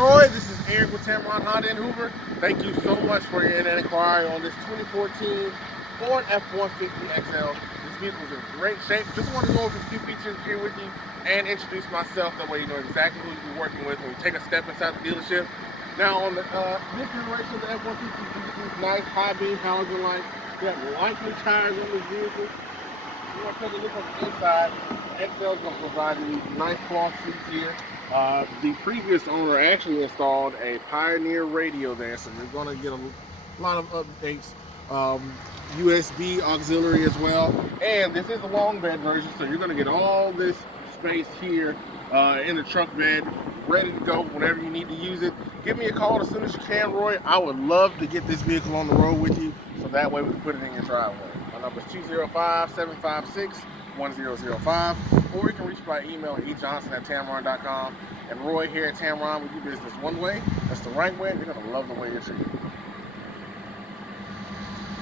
Roy. This is Eric with Tameron Honda in Hoover. Thank you so much for your internet inquiry on this 2014 Ford F-150 XL. This vehicle is in great shape. Just want to go over a few features here with you and introduce myself. That way you know exactly who you're working with when you take a step inside the dealership. Now on the this generation of the F-150, you get these nice high beam halogen lights. We have likely tires on this vehicle. You want to take a look on the inside. XL is going to provide you these nice cloth seats here. The previous owner actually installed a Pioneer radio there, so you're going to get a lot of updates. USB auxiliary as well, and this is a long bed version, so you're going to get all this space here in the truck bed, ready to go whenever you need to use it. Give me a call as soon as you can, Roy. I would love to get this vehicle on the road with you, so that way we can put it in your driveway. My number is 205-756-1005, or you can reach me by email at ejohnson@tameron.com. And Roy here at Tameron, we do business one way. That's the right way, and you're going to love the way you're treated.